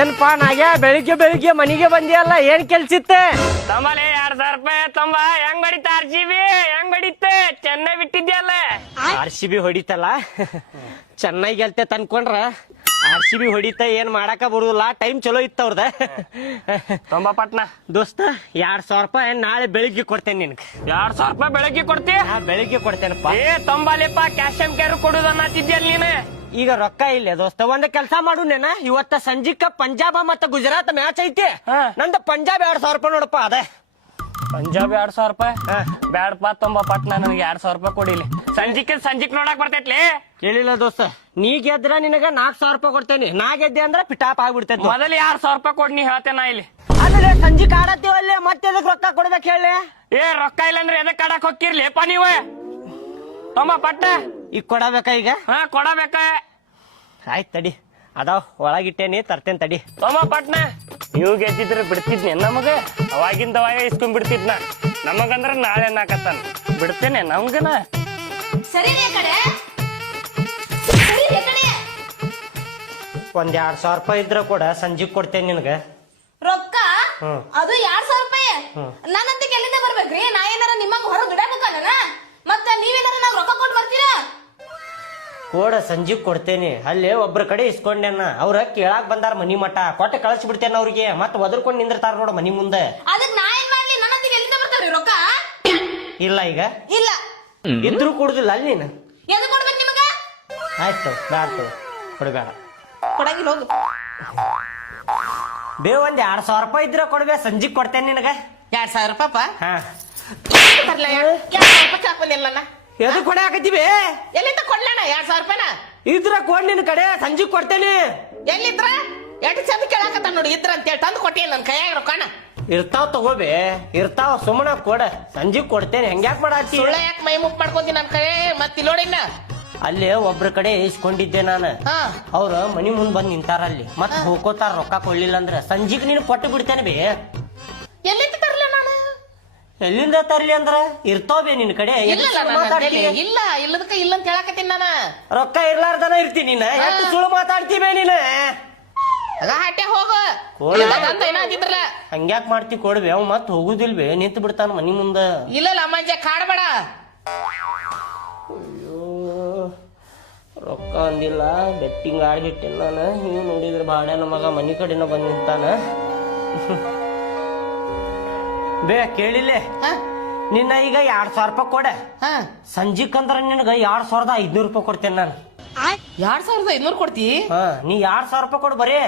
ಏನ್ಪಾ ನಾಗ್ಯ ಬೆಳಿಗ್ಗೆ ಬೆಳಿಗ್ಗೆ ಮನಿಗೆ ಬಂದಿಯಲ್ಲ ಏನ್ ಕೆಲ್ಸಿತ್ತೆ? ತಮ್ಮಲೆ 2000 ರೂಪಾಯಿ ತಂಬ ಹೆಂಗ್ ಬಡಿತ RCB ಹೆಂಗ್ ಬಡಿತೆ ಚೆನ್ನೈ ಬಿಟ್ಟಿದ್ಯಲ್ಲ. RCB ಹೊಡಿತಲ್ಲ ಚೆನ್ನಾಗಿ ಗೆಲ್ತೆ ಅನ್ಕೊಂಡ್ರ RCB ಹೊಡಿತ ಏನ್ ಮಾಡಾಕ ಬರುದಿಲ್ಲ. ಟೈಮ್ ಚಲೋ ಇತ್ತ ಅವ್ರದ. ತೊಂಬ ಪಟ್ನ ದೋಸ್ತ 2000 ರೂಪಾಯಿ ನಾಳೆ ಬೆಳಿಗ್ಗೆ ಕೊಡ್ತೇನೆ ನಿನ್ಗೆ. 2000 ರೂಪಾಯಿ ಬೆಳಗ್ಗೆ ಕೊಡ್ತಿ? ಬೆಳಿಗ್ಗೆ ಕೊಡ್ತೇನಪ್ಪ. ತೊಂಬಲೆಪ್ಪ ಕ್ಯಾಶ್ ಎಂ ಕ್ಯಾರು ಕೊಡುದನ್ನತ್ತಿದ್ಯಲ್ಲ ನೀನು. ಈಗ ರೊಕ್ಕ ಇಲ್ಲ ದೋಸ್ತ. ಒಂದ್ ಕೆಲ್ಸ ಮಾಡುನೇನ, ಇವತ್ತ ಸಂಜಿಕ ಪಂಜಾಬ ಮತ್ತ ಗುಜರಾತ್ ಮ್ಯಾಚ್ ಐತಿ. ನಂದು ಪಂಜಾಬ್ 2000 ರೂಪಾಯಿ ನೋಡಪ್ಪ. ಅದೇ ಪಂಜಾಬ್ 2000 ರೂಪಾಯಿ ಬ್ಯಾಡಪ್ಪ ತೊಂಬ ಪಟ್ನ ನನಗೆ 2000 ರೂಪಾಯಿ ಕೊಡಿಲಿ. ಸಂಜಿಕ್ ನೋಡಕ್ ಬರ್ತೈತ್ಲಿ. ಕೇಳಿಲ್ಲ ದೋಸ್ತ, ನೀ ಗೆದ್ರ ನಿನಗ 4000 ರೂಪಾಯಿ ಕೊಡ್ತೇನೆ. ನಾ ಗೆದ್ದೆ ಅಂದ್ರ ಪಿಟಾಪ್ ಆಗ್ಬಿಡ್ತೈತಿ. ಮೊದಲು 2000 ರೂಪಾಯಿ ಕೊಡ್, ನೀ ಹೇಳ್ತೇನ ಇಲ್ಲಿ. ಅಲ್ಲೇ ಸಂಜೆ ಆಡತ್ತೀವಲ್ಲಿ ಮತ್ತೆ ಎದಕ್ ರೊಕ್ಕ ಕೊಡ್ಬೇಕು ಹೇಳಿ? ರೊಕ್ಕ ಇಲ್ಲ ಅಂದ್ರೆ ಎದಕ್ ಆಡಕ್ ಹೋಗಿರ್ಲಿಪ್ಪ ನೀವು? ತೊಂಬ ಪಟ್ಟ ಈಗ ಕೊಡಬೇಕಾ ಈಗ? ಕೊಡಬೇಕ. ಆಯ್ತ್ ತಡಿ, ಅದಾವ್ ಒಳಗಿಟ್ಟೇನಿ, ತರ್ತೇನೆ ತಡಿ. ತೊಂಬ ಪಟ್ನ ನೀವು ಗೆದ್ದಿದ್ರೆ ಬಿಡ್ತಿದ್ನಿ ನಮಗ. ಅವಾಗಿಂದ ಅವಾಗ ಇಸ್ಕೊಂಡ್ ಬಿಡ್ತಿದ್ನ. ನಮಗಂದ್ರ ನಾಳೆ ನಾಕತ್ತಾನ ಬಿಡ್ತೇನೆ ನಮ್ಗನ. ಒಂದ್ 2000 ರೂಪಾಯಿ ಇದ್ರ ಕೂಡ ಸಂಜೆ ಕೊಡ್ತೇನೆ ನಿನಗ. ರೊಕ್ಕ ಅದು 2000 ರೂಪಾಯಿ ನನ್ನಂತ ಎಲ್ಲಿಂದ ಬರ್ಬೇಕ್ರಿ? ನಾ ಏನಾರ ನಿಮ್ಮಂಗ ಹೊರಗ್ ಬಿಡಬೇಕಲ್ಲ? ಮತ್ತ ನೀವೇನಾರ ನಾವ್ ರೊಕ್ಕ ಕೊಟ್ಟು ಬರ್ತೀರಾ? ಕೋಡ ಸಂಜೆ ಕೊಡ್ತೇನೆ. ಅಲ್ಲೇ ಒಬ್ರ ಕಡೆ ಇಸ್ಕೊಂಡೇನ, ಅವ್ರ ಕೇಳಾಕ್ ಬಂದಾರ ಮನಿ ಮಠ. ಕೊಟ್ಟು ಕಳಿಸಿ ಬಿಡ್ತೇನೆ ಅವ್ರಿಗೆ. ಮತ್ ಒದರ್ಕೊಂಡ್ ನಿಂದಿರ್ತಾರ ನೋಡ ಮನಿ ಮುಂದೆ. ಅದಕ್ ನಾ ಏನ್ ಮಾಡ್ಲಿ? ನನ್ನಂತ ಎಲ್ಲಿಂದ ಬರ್ತಾವ್ರಿ ರೊಕ್ಕ? ಇಲ್ಲ ಈಗ ಇಲ್ಲ ಇದ್ರು ಕೊಡುದಿಲ್ಲ ಅಲ್ಲಿ ನೀನು. ಎದು ಕೊಡ್ಬೇಕು ನಿಮಗ? ಆಯ್ತು ಬ್ಯಾಡ ಕೊಡ್ಬೇಡ. ಕೊಡಂಗಿಲ್ಲ ಹೋಗು. ಒಂದ್ 2000 ರೂಪಾಯಿ ಇದ್ರ ಕೊಡ್ಬೇ, ಸಂಜೆ ಕೊಡ್ತೇನೆ ನಿನಗ. 2000 ರೂಪಾಯಿ ಹಾ ಬರ್ಲ? 2000 ರೂಪಾಯಿ ಚಾಪನಿಲ್ಲ ಎದು ಕೊಡ ಹಾಕತ್ತೀವಿ. ಎಲ್ಲಿಂದ ಕೊಡ್ಲಣ್ಣ 2000 ರೂಪಾಯಿನ? ಇದ್ರ ಕೊಡ್ ನಿನ್ ಕಡೆ, ಸಂಜೆ ಕೊಡ್ತೇನೆ. ಎಲ್ಲಿದ್ರ? ಎಷ್ಟು ಚಂದ ಕೇಳಾಕತ್ತ ನೋಡಿ. ಇದ್ರ ಅಂತೇಳಿ ತಂದು ಕೊಟ್ಟಿಲ್ಲ ನನ್ ಕೈಯಾಗ ರೊಕ್ಕಣ. ಇರ್ತಾವ್ ತಗೋಬೇ, ಇರ್ತಾವ್. ಸುಮ್ಮನ ಕೊಡ, ಸಂಜೆ ಕೊಡ್ತೇನೆ. ಹೆಂಗ್ಯಾಕ್ ಮಾಡಾತಿ? ಸುಳ್ಳ ಯಾಕೆ ಮೈ ಮುಕ್ ಮಾಡ್ಕೊಂತೀನಿ ನನ್ ಕೈ? ಮತ್ ಇಲ್ಲೋಡಿನ ಅಲ್ಲೇ ಒಬ್ರ ಕಡೆ ಇಸ್ಕೊಂಡಿದ್ದೆ ನಾನು. ಅವ್ರ ಮನಿ ಮುಂದ್ ಬಂದ್ ನಿಂತಾರ ಅಲ್ಲಿ. ಮತ್ ಹೋಗೋತಾರ ರೊಕ್ಕ ಕೊಡ್ಲಿಲ್ಲ ಅಂದ್ರ. ಸಂಜಿಗ್ ನೀನು ಕೊಟ್ಟು ಬಿಡ್ತೇನೆ ಬೇ. ಎಲ್ಲಿಂದ ತರ್ಲ ನಾನು? ಎಲ್ಲಿಂದ ತರ್ಲಿ ಅಂದ್ರ ಇರ್ತಾವ ಬೇ ನಿನ್ ಕಡೆ. ಇಲ್ಲ ಇಲ್ಲದಕ್ಕ ಇಲ್ಲ ಅಂತ ಹೇಳಾಕತ್ತೀನಿ ನಾನು. ರೊಕ್ಕ ಇರ್ಲಾರ್ದನ ಇರ್ತೀನಿ ನೀನ. ಎಷ್ಟು ಸುಳ್ಳು ಮಾತಾಡ್ತೀವಿ ನೀನು. ಹಟ್ಟೆ ಹೋಗು. ಏನಾದಿದ್ರಲ್ಲ ಹಂಗ್ಯಾಕ್ ಮಾಡ್ತಿ? ಕೊಡ್ಬೇ. ಅವ್ ಮತ್ ಹೋಗುದಿಲ್ವೇ, ನಿಂತು ಬಿಡ್ತಾನ ಮನಿ ಮುಂದ. ಇಲ್ಲ ಮಂಜ ಕಾಡ್ಬೇಡ. ರೊಕ್ಕ ಅಂದಿಲ್ಲ, ಬೆಟ್ಟಿಂಗ್ ಆಡ್ಬಿಟ್ಟಿಲ್ಲ ನಾನು. ನೀವು ನೋಡಿದ್ರೆ ಬಾಡ ನಮಗ ಮನಿ ಕಡೆನ ಬಂದ್ ನಿಂತಾನ. ಬೇ ಕೇಳಿಲ್ಲ ನಿನ್ನ ಈಗ 2000 ರೂಪಾಯಿ ಕೊಡ. ಸಂಜಿಕ್ ಅಂದ್ರ ನಿನಗ 2500 ರೂಪಾಯಿ ಕೊಡ್ತೇನೆ ನಾನು. 2500 ಕೊಡ್ತಿ? ನೀ 2000 ರೂಪಾಯಿ ಕೊಡು ಬರೀ.